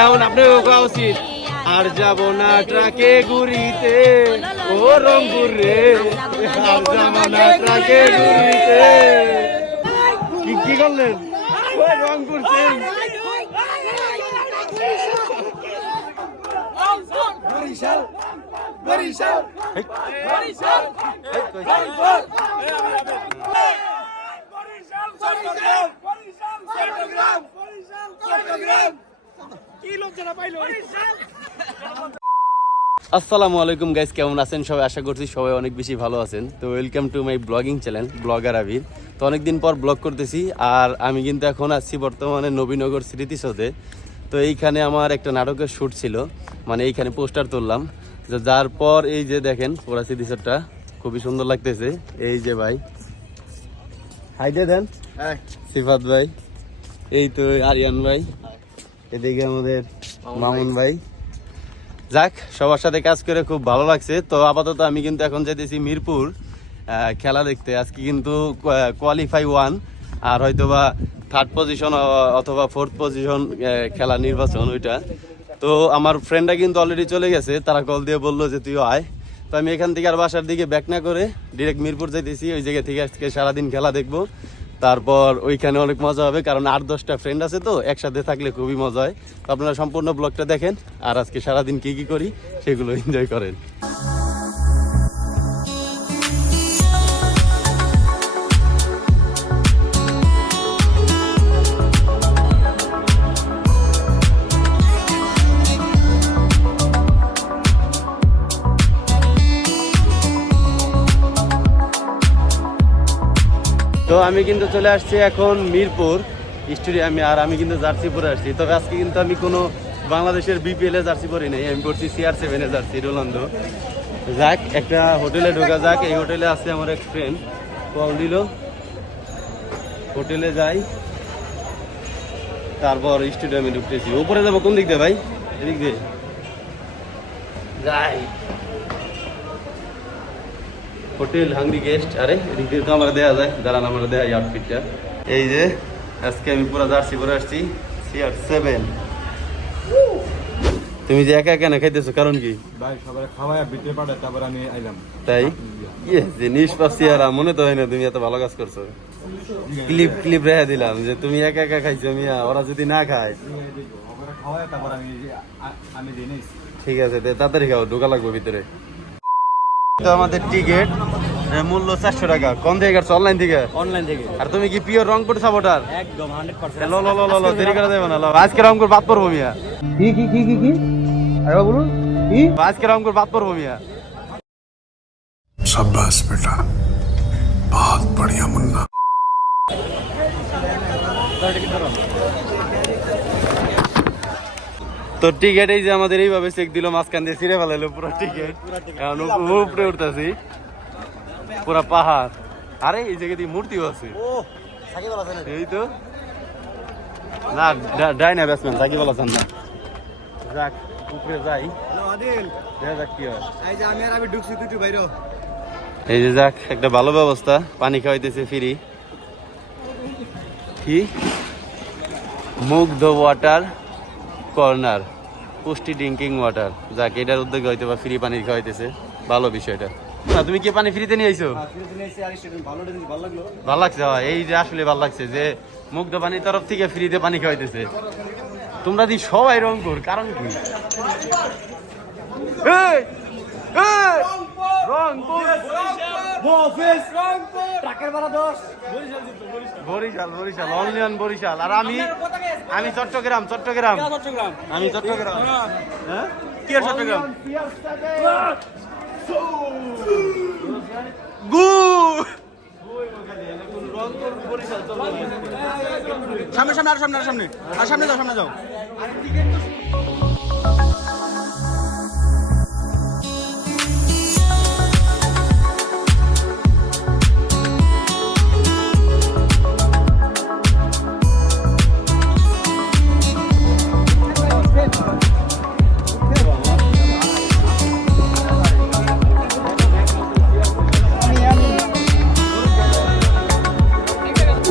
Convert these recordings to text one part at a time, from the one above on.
এখন আপনি ওকা উচিত আর যাব না ট্রাকে ঘুরিতে ও রংপুর রে আর যাব না ট্রাকে ঘুরিতে কি করলেন রংপুর চেন বরিশাল বরিশাল বরিশাল আসসালামু আলাইকুম গাইস, কেমন আছেন সবাই? আশা করছি সবাই অনেক বেশি ভালো আছেন। তো welcome to my blogging channel blogger Abir. তো অনেকদিন পর ব্লগ করতেছি, আর আমি কিন্তু এখন আছি বর্তমানে নবীনগর স্মৃতিসৌধে। তো এইখানে আমার একটা নাটকের শ্যুট ছিল, মানে এইখানে পোস্টার তুললাম। যার পর এই যে দেখেন পুরা স্মৃতিসৌধটা খুবই সুন্দর লাগতেছে। এই যে ভাই হাইডে দেন, সিফাত ভাই, এই তো আরিয়ান ভাই, এদিকে আমাদের মামুন ভাই। যাক, সবার সাথে কাজ করে খুব ভালো লাগছে। তো আপাতত আমি কিন্তু এখন যেতেছি মিরপুর খেলা দেখতে। আজকে কিন্তু কোয়ালিফাই 1 আর হয়তো বা 3rd পজিশন অথবা 4th পজিশন খেলা নির্বাচন ওইটা। তো আমার ফ্রেন্ডরা কিন্তু অলরেডি চলে গেছে, তারা কল দিয়ে বললো যে তুই আয়। তো আমি এখান থেকে আর বাসার দিকে ব্যাক না করে ডিরেক্ট মিরপুর যাইতেছি। ওই জায়গা থেকে আজকে সারাদিন খেলা দেখবো, তারপর ওইখানে অনেক মজা হবে, কারণ 8-10টা ফ্রেন্ড আছে, তো একসাথে থাকলে খুবই মজা হয়। তো আপনারা সম্পূর্ণ ব্লগটা দেখেন, আর আজকে সারাদিন কি কি করি সেগুলো এনজয় করেন। তো আমি কিন্তু চলে আসছি এখন মিরপুর স্টেডিয়ামে, আর আমি কিন্তু জার্সি পরে আসছি। তবে আজকে কিন্তু আমি কোনো বাংলাদেশের বিপিএল এ জার্সি পরি নাই, আমি পড়ছি CR7 এ জার্সি রোনালদো। যাক, একটা হোটেলে ঢোকা যাক। এই হোটেলে আছে আমার এক ফ্রেন্ড, কল দিল, হোটেলে যাই, তারপর স্টেডিয়ামে ঢুকতেছি। উপরে যাবো কোন দিক দিয়ে ভাই? এদিক দিয়ে যাই। হোটেল হাংরি গেস্ট, আরে এদিক দিয়ে তো আমার দেয়া যায়, দাঁড়ান আমার দেয়া এই আউটফিটটা। এই যে আজকে আমি পুরো জার্সি পরে আসছি CR7। তুমি যে একা একা না খাইতেছো কারণ কি? ভাই সবাই খাওয়ায় ভিতরে পাঠায়, তারপর আমি আইলাম। তাই জিনিস পাচ্ছি, আর মনে তো হয় না তুমি এত ভালো কাজ করছো। ক্লিপ রেখে দিলাম যে তুমি একা একা খাইছো মিয়া, ওরা যদি না খায়। খাওয়ায় তারপর আমি জেনে। ঠিক আছে, তাড়াতাড়ি খাও, ঢোকা লাগবে ভিতরে। তো আমাদের টিকিট মূল্য 400 টাকা। কোন থেকে কাটছো? অনলাইন থেকে। অনলাইন থেকে। আর তুমি কি পিওর রংপুর সাপোর্টার? একদম 100%। লো লো লো লো লো, দেরি করা যাবে না। আজকে রংপুর বাদ পড়বো মিয়া। কি আরে বলুন কি? আজকে রংপুর বাদ পড়বো মিয়া। शाबाश बेटा, बहुत बढ़िया मुन्ना। তো টিকিট এই যে আমাদের এইভাবে চেক দিল, মাঝখান দিয়ে ছিঁড়ে ফেলাইলো পুরো টিকিট। এখন উপরে উঠতেছি, পুরা পাহাড়। আরে এই জায়গা দিয়ে মূর্তিও আছে। এই তো না, ডাইনা ব্যাটসম্যান সাকিব আল হাসান না। যাক, উপরে যাই, দেখা যাক কি হয়। এই যে যাক, একটা ভালো ব্যবস্থা, পানি খাওয়াইতেছে ফ্রি। কি মুগ্ধ ওয়াটার কর্নার, পুষ্টি ড্রিঙ্কিং ওয়াটার। যাক, এটার উদ্যোগে হয়তো বা ফ্রি পানি খাওয়াইতেছে, ভালো বিষয়টা। না তুমি কি পানি ফ্রিতে নিয়ে আইছো? ভালো লাগছে, এই যে আসলে ভালো লাগছে যে মুগ্ধ পানির তরফ থেকে ফ্রিতে পানি খাওয়াইতেছে। তোমরা দি সবাই রংপুর, কারণ কি? বরিশাল অনলিয়ন বরিশাল। আর আমি চট্টগ্রাম। আমি চট্টগ্রাম। হ্যাঁ কি আর চট্টগ্রাম গু সামনে যাও।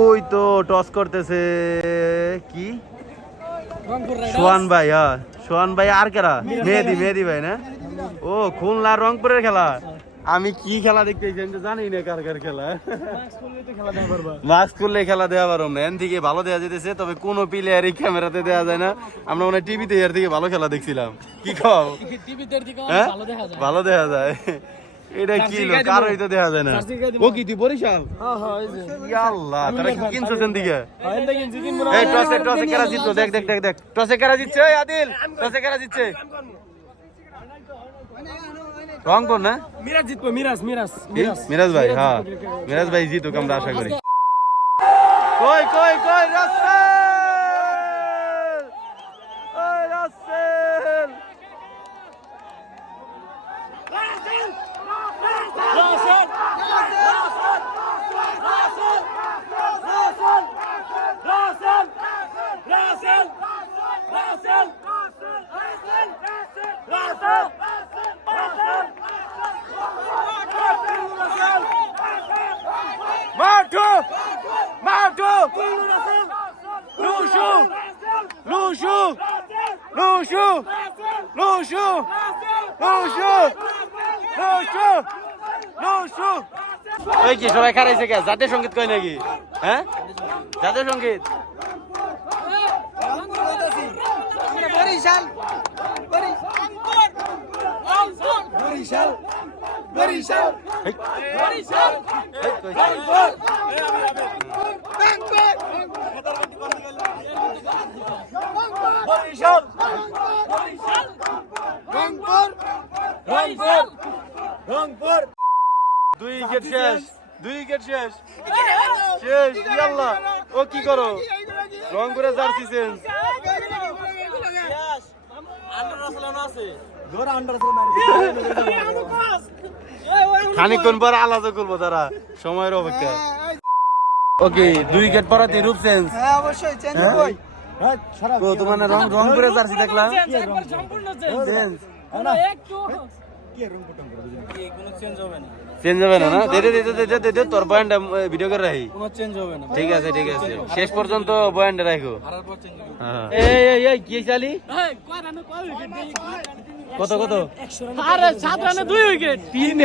ওই তো টস করতেছে, কি সোহান ভাই, হ্যাঁ সোহান ভাই। আর কেরা? মেহেদি ভাই না? ও খুলনা রংপুরের খেলা। আমি কি খেলা দেখতে জানি না, কার কার খেলা। মাস্ক খুললে খেলা দেওয়া পারো না, এন থেকে ভালো দেওয়া যেতেছে, তবে কোন প্লেয়ার এই ক্যামেরাতে দেওয়া যায় না। আমরা মনে হয় টিভিতে এর থেকে ভালো খেলা দেখছিলাম। কি খাও? হ্যাঁ ভালো দেখা যায়। এটা কি লোক, কারোই তো দেখা যায় না। ও কি তুই বরিশাল? আল্লাহ, তারা কি কিনছো সেন দিকে? এই টসে কারা জিতলো? দেখ দেখ দেখ দেখ, টসে কারা জিতছে? ওই আদিল, টসে কারা জিতছে? রংপুর না? মিরাজ জিতবো, মিরাজ ভাই। হ্যাঁ মিরাজ ভাই জিতুক আমরা আশা করি। কই কই কই রাসেল, ওই রাসেল। Marto! Lucio! ওই কি সবাই খারাইছে কে? জাতীয় সঙ্গীত কই নাকি? হ্যাঁ জাতীয় সঙ্গীত। দুই উইকেট শেষ। ইয়াল্লাহ, ও কি করো? রংপুরে জার্সি চেঞ্জ। খানিকক্ষণ পর আলাদা করবো তারা, সময়ের অপেক্ষা। ওকে, 2 উইকেট পরাতে রূপ চেঞ্জ। হ্যাঁ অবশ্যই চেঞ্জ কই। তো তোমার রংপুরে জার্সি দেখলাম চেঞ্জ। চেঞ্জ হবে না? দে তোর বয়ানটা ভিডিও করে রাখি। ঠিক আছে শেষ পর্যন্ত বয়ানটা রাখো। এই কি চালি? কত আরে 7 রানে 2 উইকেট। 3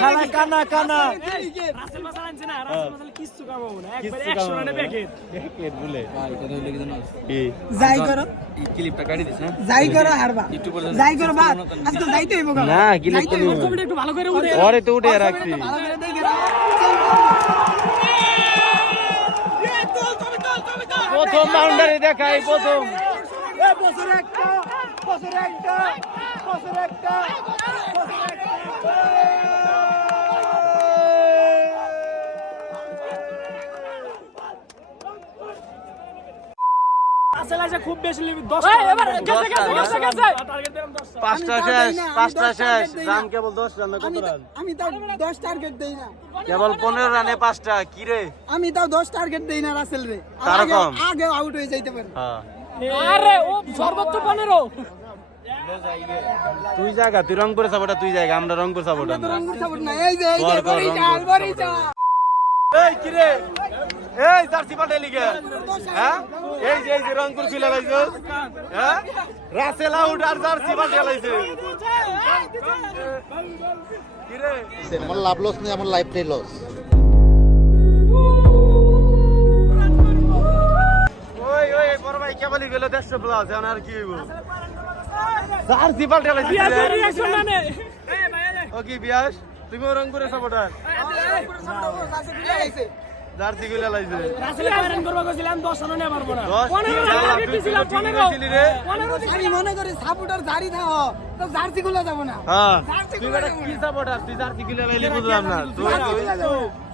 শালা কানা রাসেল মাসাল আনছে না, রাসেল মাসাল কিচ্ছু কামাবো না, একবার 100 রানে ব্যাকেট বলে কি যাই করো, ক্লিপটা কাটি দিছ না? যাই করো হারবা, যাই করো বাদ। আজকে যাইতে হইব গা না, ক্লিপ তো কমিটি একটু ভালো করে উঠে ওরে তো উঠে রাখছি। ভালো করে দেখে প্রথম বাউন্ডারি দেখাই, প্রথম বছর একটা আসলে খুব বেশি 10 এবার গেছে টার্গেট দিলাম 10। পাঁচটা শেষ রান কেবল 10 রানে কত রান? আমি তাও 10 টার্গেট দেই না, কেবল 15 রানে 5টা। কি রে, আমি তাও 10 টার্গেট দেই না রাসেল রে, তার কম আগে আউট হয়ে যাইতে পারে। হ্যাঁ আরে ও সর্বোচ্চ 15। তুই জায়গা, তুই রংপুরে সাপোর্টার, তুই জায়গা, আমরা রংপুর সাপোর্টার না। রংপুর সাপোর্ট না, এই যে বরিশাল। এই কি রে, এই জার্সি পাল্টে লিগে। হ্যাঁ এই যে রংপুর খুলে লাইছস। হ্যাঁ রাসেল আউট আর জার্সি পাল্টে লাইছে। কি রে, আমার লাভ লস নেই, আমার লাইফটাই লস। ওই বড় ভাই কেবলই গেল 150 প্লাস, এখন আর কি হইব? জার্সি পাল্টে লাইছে। ও কি বিয়াস, তুমি রংপুরের সাপোর্টার? জার্সি গুলা লাইছে। রাসেল রান করব কইছিলাম 10 রানে নেবার পারবো না। 15 টার্গেট দিছিলাম, 15 আমি মনে করি সাপোর্টার জারি থাও তো জার্সি গুলা যাব না। হ্যাঁ তুই বেটা কি সাপোর্টার, তুই জার্সি গুলা লাইলি বুঝলাম না। তুই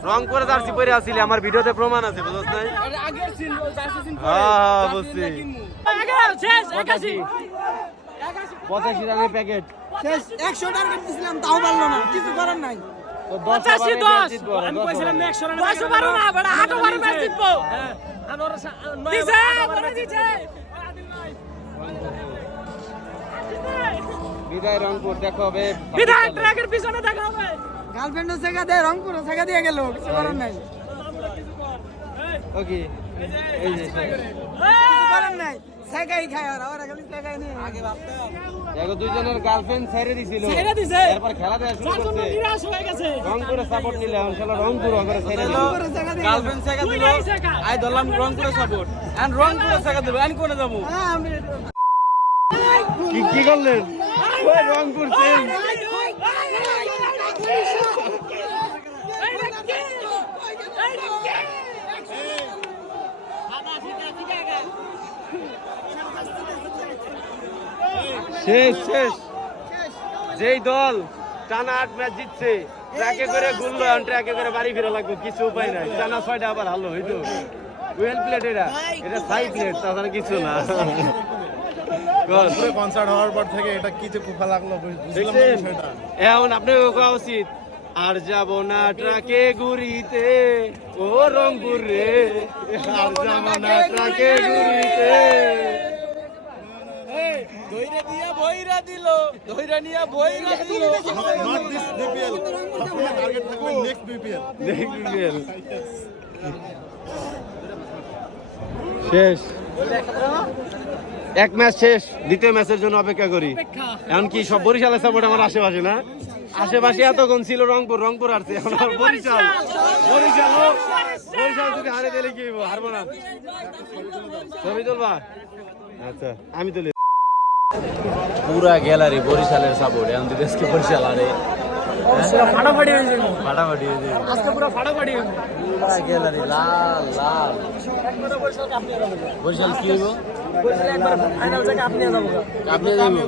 রংপুরে জার্সি পরে আসিলি, আমার ভিডিওতে প্রমাণ আছে, বুঝছ নাই? আগের সিন জার্সি সিন হ্যাঁ বুঝছি। শেষ 81 রানের প্যাকেট শেষ 100 টার্গেট দিছিলাম তাও পারলো না, কিছু করার নাই। 85 10 আমি কইছিলাম 100 রানে 100 পারো না, বড় 8 বার ম্যাচ জিতবো। হ্যাঁ আনোর দিছে বলে দিছে। বিদায় রংপুর, দেখা হবে বিধান ট্র্যাকের পিছনে দেখা হবে। গার্লফ্রেন্ডও সেগা দেয়, রংপুরও সেগা দিয়ে গেল, কিছু করার নাই। ওকে এই যে করেন নাই সেগাই খায় ওরা খালি সেগাই নেই আগে দেখো দুইজনের গার্লফ্রেন্ড ছেড়ে দিছিল ছেড়ে দিছে এরপর খেলা দেওয়া শুরু যখন করছে নিরাশ হয়ে গেছে রংপুরে সাপোর্ট নিলে এখন শালা রংপুর করে ছেড়ে দিল গার্লফ্রেন্ড সেগা দিল আই ধরলাম রংপুরে সাপোর্ট এন্ড রংপুরে টাকা দেব আমি কোনে যাবো কি করলেন ওই রংপুর চেঞ্জ শেষ শেষ যেই দল টানা 8 ম্যাচ জিতছে ট্র্যাকে করে গুললো আর ট্র্যাকে করে বাড়ি ফেরা লাগবে কিছু উপায় নাই টানা 6টা আবার হারলো হইতো ওয়েল প্লেট এটা সাই প্লেট তাছাড়া কিছু না পুরো কনসার্ট হওয়ার পর থেকে এটা কি যে কুফা লাগলো বুঝলাম না বিষয়টা। এখন আপনাকে কোয়া উচিত আর যাব না ট্রাকে ঘুরিতে ও রংপুর রে আর যাব না ট্রাকে ঘুরিতে ধইরা দিয়া বইরা দিল ধইরা নিয়া বইরা দিল Not this BPL, সবসময় টার্গেট থাকবে নেক্সট BPL। দেখবেন শেষ এক ম্যাচ শেষ দ্বিতীয় ম্যাচের জন্য অপেক্ষা করি এমনকি সব বরিশালের সাপোর্ট আমার আশেপাশে না আশেপাশে এতক্ষণ ছিল রংপুর রংপুর হারছে এখন আবার বরিশাল বরিশাল বরিশাল যদি হারে দিলে কি হইব হারবো না ছবি তুলবা আচ্ছা আমি তুলি পুরা গ্যালারি বরিশালের সাপোর্ট এখন যদি আজকে বরিশাল আরে ফাটাফাটি হয়েছে ফাটাফাটি হয়ে যায় আজকে পুরো ফাটাফাটি হয়েছে পুরা গ্যালারি লাল লাল বরিশাল কি হইব বলছিল একবার ফাইনাল থেকে আপনি যাবো আপনি যাবো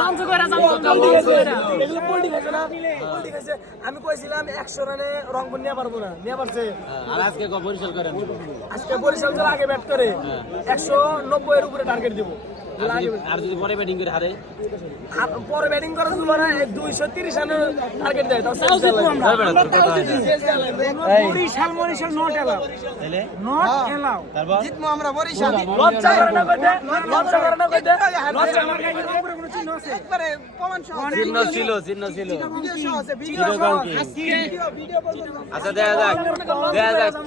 লঞ্চ করে যাবো এগুলো পোল্টি খাইছে না পোল্টি খাইছে আমি কইছিলাম 100 রানে রংপুর নিয়ে পারবো না নিয়ে পারছে আর আজকে বরিশাল করেন আজকে বরিশাল জেলা আগে ব্যাট করে 190 এর উপরে টার্গেট দিব আর যদি পরে ব্যাটিং করে হারে পরে ব্যাটিং করে দিল না 230 রানে টার্গেট দেয় তাও বরিশাল মরিশাল নট এলাও নট এলাও জিতমু আমরা বরিশাল লজ্জা করে না কইতে লজ্জা করে না কইতে লজ্জা আমার কাছে রংপুরে কোনো চিহ্ন আছে একবারে প্রমাণ সহ চিহ্ন ছিল ভিডিও সহ আছে ভিডিও সহ ভিডিও আচ্ছা দেখা যাক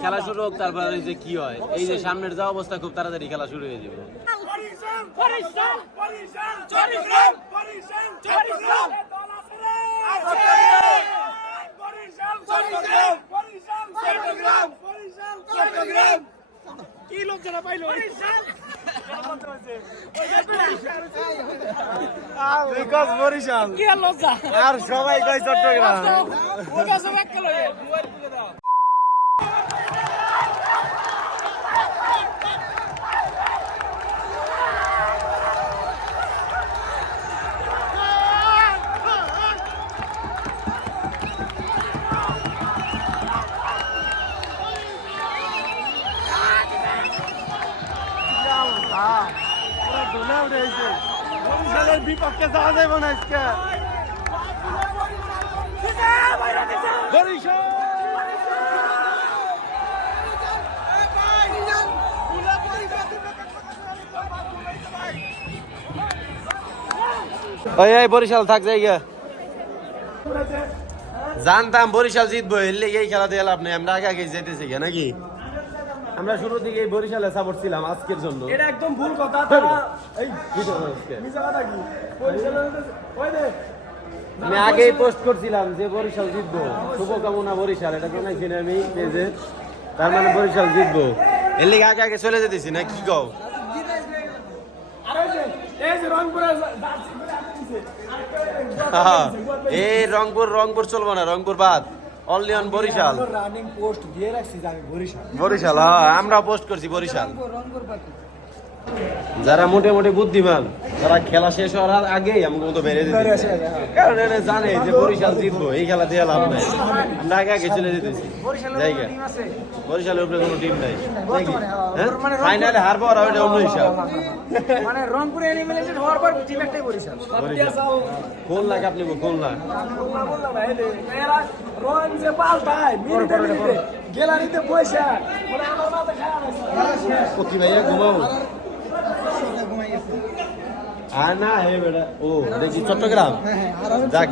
খেলা শুরু হোক তারপর এই যে কি হয় এই যে সামনের যা অবস্থা খুব তাড়াতাড়ি খেলা শুরু হয়ে যাবে কি লোক যারা পাইলো বরিশাল কি লজ্জা আর সবাই কয় চট্টগ্রাম ওটা সব এক কিলো বরিশালের বিপক্ষে যাওয়া যাবে না আজকে বরিশাল ওই বরিশাল থাক জায়গা জানতাম বরিশাল জিতবো এলে এই খেলাতে লাভ নেই আমরা আগে আগে যেতেছি নাকি আমরা শুরু থেকে বরিশালে সাপোর্ট ছিলাম আজকের জন্য এটা একদম ভুল কথা তারা এই মিছা কথা কি বরিশালের ওই দে আমি আগেই পোস্ট করছিলাম যে বরিশাল জিতবো শুভকামনা বরিশাল এটা জানাইছি না আমি পেজে তার মানে বরিশাল জিতবো এর লিগে আগে আগে চলে যেতেছি না কি কও আর এই যে রংপুরে এই রংপুর চলবো না রংপুর বাদ only on Barishal running post দিয়ে রাখছি আমি বরিশাল বরিশাল হ্যাঁ আমরা পোস্ট করছি বরিশাল যারা মোটামুটি বুদ্ধিমান তারা খেলা শেষ হওয়ার আগেই আমাকে মতো বেড়ে দিতে কারণ এরা জানে যে বরিশাল জিতবো এই খেলা দিয়ে লাভ নাই আমরা আগে আগে চলে যেতেছি জায়গা বরিশালের উপরে কোনো টিম নাই ফাইনালে হারবো আর ওইটা অন্য হিসাব মানে রংপুরে এলিমিনেটেড হওয়ার পর টিম একটাই বরিশাল কোন লাগে আপনি কোন লাগ রং যে পাল্টায় মিনিটে গ্যালারিতে পয়সা মানে আমার মাথা খারাপ কতি ভাইয়া ঘুমাও আর না হে বেটা ও দেখি চট্টগ্রাম যাক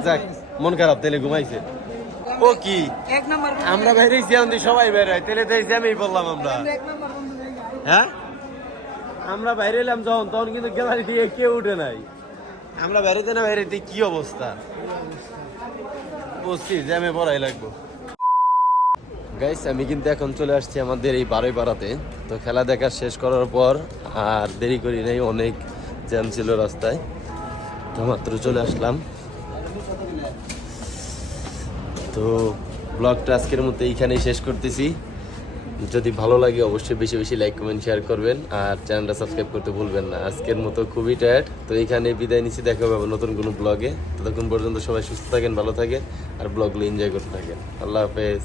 মন খারাপ তেলে ঘুমাইছে ও কি এক নাম্বার আমরা বেরিয়েছি আমাদের সবাই বেরোয় তেলে তো আমি বললাম আমরা এক নাম্বার হ্যাঁ আমরা বাইরে এলাম যখন তখন কিন্তু গ্যালারি দিয়ে কেউ উঠে নাই। আমরা বেরোতে না বাইরে কি অবস্থা বুঝছি, জ্যামে পড়াই লাগবো। গাইস আমি কিন্তু এখন চলে আসছি আমাদের এই বারোইপাড়াতে। তো খেলা দেখা শেষ করার পর আর দেরি করি নাই, অনেক জ্যাম ছিল রাস্তায়, তো মাত্র চলে আসলাম। তো ব্লগটা আজকের মতো এইখানেই শেষ করতেছি। যদি ভালো লাগে অবশ্যই বেশি বেশি লাইক কমেন্ট শেয়ার করবেন আর চ্যানেলটা সাবস্ক্রাইব করতে ভুলবেন না। আজকের মতো খুবই টায়ার্ড, তো এইখানে বিদায় নিচ্ছি, দেখা হবে নতুন কোনো ব্লগে। ততক্ষণ পর্যন্ত সবাই সুস্থ থাকেন, ভালো থাকেন আর ব্লগগুলো এনজয় করতে থাকেন। আল্লাহ হাফেজ।